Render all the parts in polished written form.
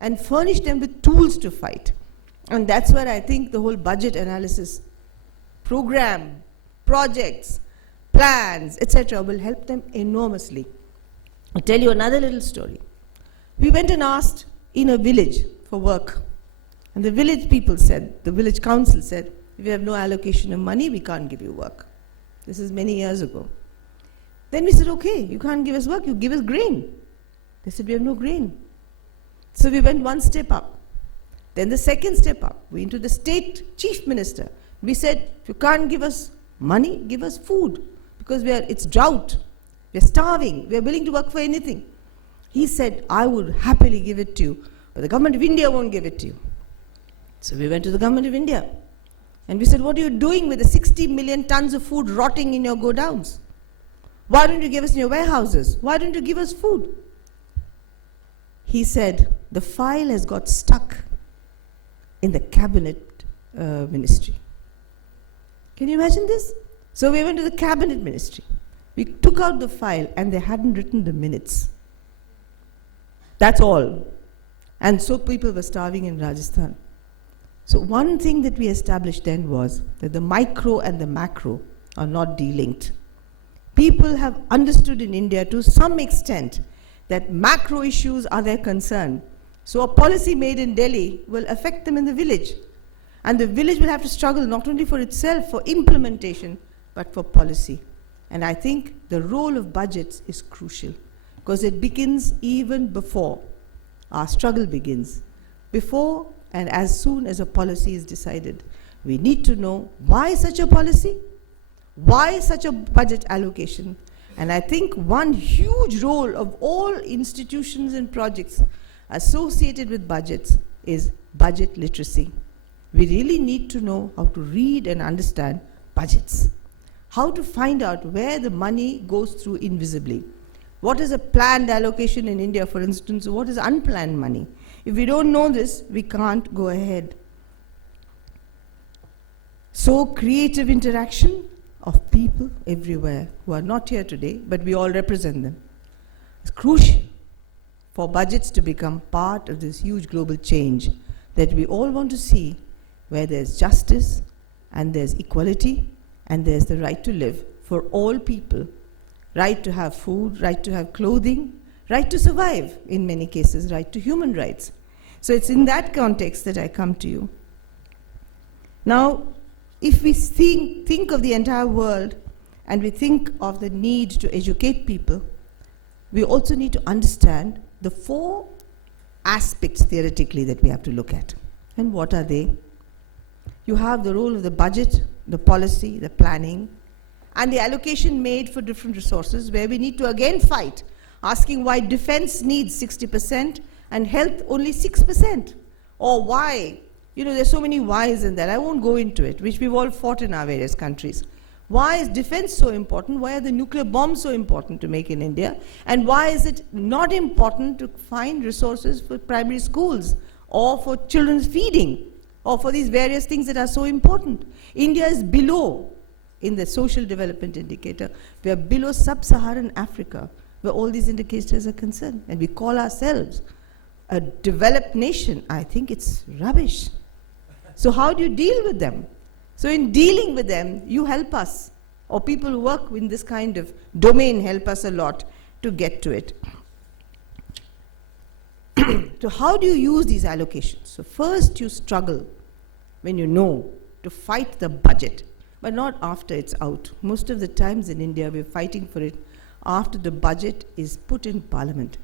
and furnish them with tools to fight. And that's where I think the whole budget analysis program, projects, plans, etc. will help them enormously. I'll tell you another little story. We went and asked in a village for work. And the village people said, the village council said, if you have no allocation of money, we can't give you work. This is many years ago. Then we said, okay, you can't give us work, you give us grain. They said, we have no grain. So we went one step up. Then the second step up, we went to the state chief minister. We said, if you can't give us money, give us food. Because it's drought, we're starving, we're willing to work for anything. He said, I would happily give it to you, but the government of India won't give it to you. So we went to the government of India. And we said, what are you doing with the 60 million tons of food rotting in your godowns? Why don't you give us in your warehouses? Why don't you give us food? He said, the file has got stuck in the cabinet ministry. Can you imagine this? So we went to the cabinet ministry. We took out the file and they hadn't written the minutes. That's all. And so people were starving in Rajasthan. So one thing that we established then was that the micro and the macro are not delinked. People have understood in India to some extent that macro issues are their concern. So a policy made in Delhi will affect them in the village. And the village will have to struggle not only for itself, for implementation, but for policy. And I think the role of budgets is crucial because it begins even before our struggle begins. Before and as soon as a policy is decided, we need to know why such a policy, why such a budget allocation. And I think one huge role of all institutions and projects associated with budgets is budget literacy. We really need to know how to read and understand budgets, how to find out where the money goes through invisibly. What is a planned allocation in India, for instance? What is unplanned money? If we don't know this, we can't go ahead. So creative interaction of people everywhere who are not here today, but we all represent them. It's crucial for budgets to become part of this huge global change that we all want to see, where there's justice and there's equality and there's the right to live for all people. Right to have food, right to have clothing, right to survive, in many cases, right to human rights. So it's in that context that I come to you. Now, if we think of the entire world and we think of the need to educate people, we also need to understand the four aspects theoretically that we have to look at. And what are they? You have the role of the budget, the policy, the planning, and the allocation made for different resources, where we need to again fight, asking why defense needs 60% and health only 6%. Or why, there's so many whys in that, I won't go into it, which we've all fought in our various countries. Why is defense so important? Why are the nuclear bombs so important to make in India? And why is it not important to find resources for primary schools or for children's feeding or for these various things that are so important? India is below in the social development indicator. We are below sub-Saharan Africa, where all these indicators are concerned. And we call ourselves a developed nation. I think it's rubbish. So how do you deal with them? So in dealing with them, you help us, or people who work in this kind of domain help us a lot to get to it. So how do you use these allocations? So first you struggle, when you know, to fight the budget, but not after it's out. Most of the times in India, we're fighting for it after the budget is put in Parliament.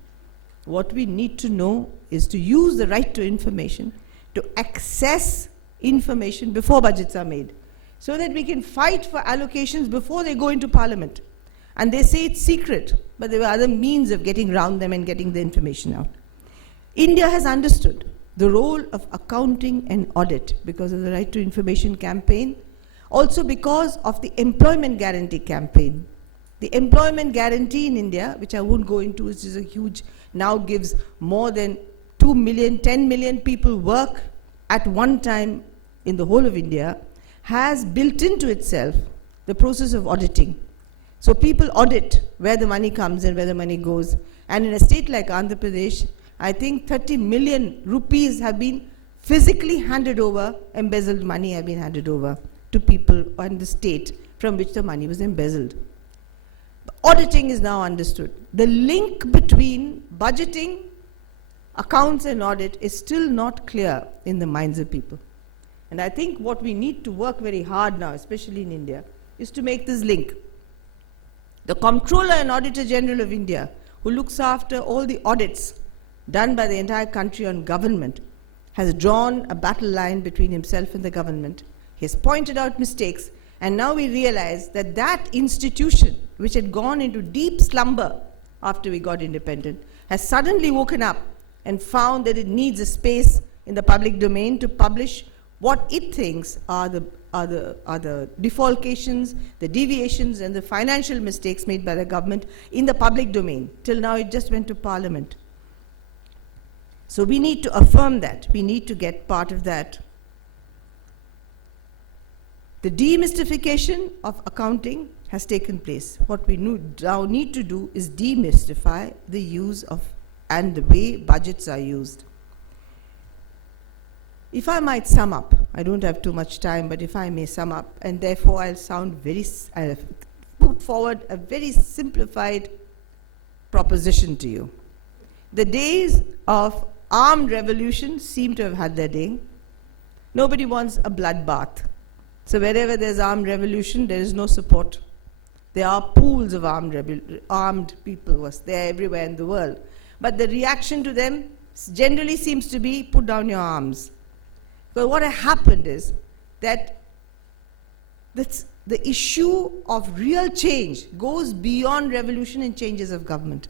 What we need to know is to use the right to information, to access information before budgets are made, so that we can fight for allocations before they go into Parliament. And they say it's secret, but there were other means of getting around them and getting the information out. India has understood the role of accounting and audit because of the Right to Information campaign, also because of the Employment Guarantee campaign. The Employment Guarantee in India, which I won't go into, which is a huge, now gives more than 2 million, 10 million people work at one time in the whole of India, has built into itself the process of auditing. So people audit where the money comes and where the money goes. And in a state like Andhra Pradesh, I think 30 million rupees have been physically handed over, embezzled money have been handed over to people and the state from which the money was embezzled. Auditing is now understood. The link between budgeting, accounts and audit is still not clear in the minds of people. And I think what we need to work very hard now, especially in India, is to make this link. The Comptroller and Auditor General of India, who looks after all the audits done by the entire country on government, has drawn a battle line between himself and the government. He has pointed out mistakes, and now we realize that that institution, which had gone into deep slumber after we got independent, has suddenly woken up and found that it needs a space in the public domain to publish what it thinks are the defalcations, the deviations, and the financial mistakes made by the government in the public domain. Till now, it just went to Parliament. So we need to affirm that. We need to get part of that. The demystification of accounting has taken place. What we now need to do is demystify the use of and the way budgets are used. If I might sum up, I don't have too much time, but if I may sum up, and therefore I'll put forward a very simplified proposition to you. The days of armed revolution seem to have had their day. Nobody wants a bloodbath. So wherever there's armed revolution, there is no support. There are pools of armed people there everywhere in the world. But the reaction to them generally seems to be, put down your arms. But what has happened is that the issue of real change goes beyond revolution and changes of government.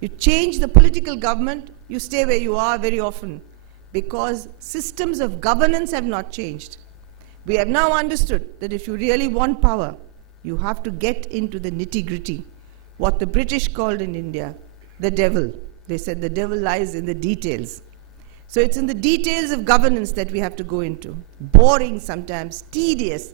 You change the political government, you stay where you are very often, because systems of governance have not changed. We have now understood that if you really want power, you have to get into the nitty-gritty, what the British called in India the devil. They said the devil lies in the details. So it's in the details of governance that we have to go into. Boring sometimes, tedious,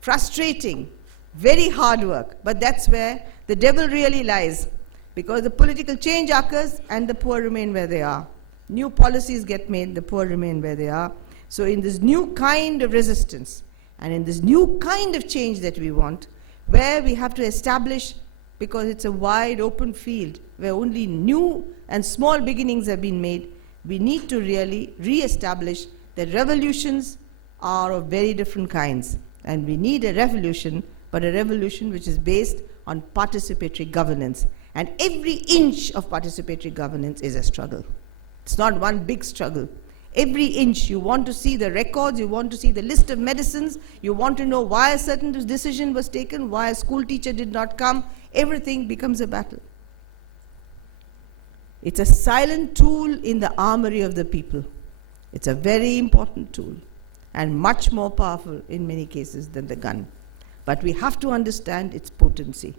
frustrating, very hard work. But that's where the devil really lies, because the political change occurs and the poor remain where they are. New policies get made, the poor remain where they are. So in this new kind of resistance and in this new kind of change that we want, where we have to establish, because it's a wide open field where only new and small beginnings have been made, we need to really re-establish that revolutions are of very different kinds. And we need a revolution, but a revolution which is based on participatory governance. And every inch of participatory governance is a struggle. It's not one big struggle. Every inch, you want to see the records, you want to see the list of medicines, you want to know why a certain decision was taken, why a school teacher did not come. Everything becomes a battle. It's a silent tool in the armory of the people. It's a very important tool and much more powerful in many cases than the gun. But we have to understand its potency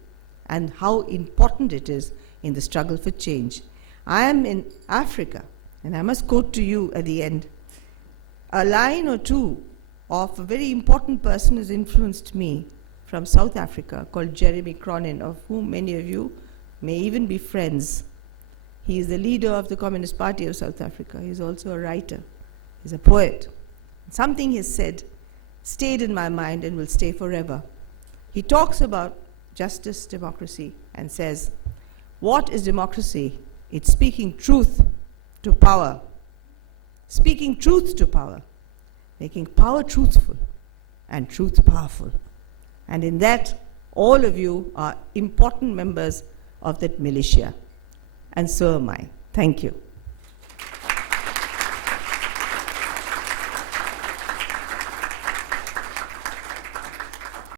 and how important it is in the struggle for change. I am in Africa, and I must quote to you at the end a line or two of a very important person who's influenced me from South Africa, called Jeremy Cronin, of whom many of you may even be friends. He is the leader of the Communist Party of South Africa. He's also a writer. He's a poet. Something he said stayed in my mind and will stay forever. He talks about justice, democracy, and says, what is democracy? It's speaking truth to power. Speaking truth to power. Making power truthful and truth powerful. And in that, all of you are important members of that militia. And so am I. Thank you.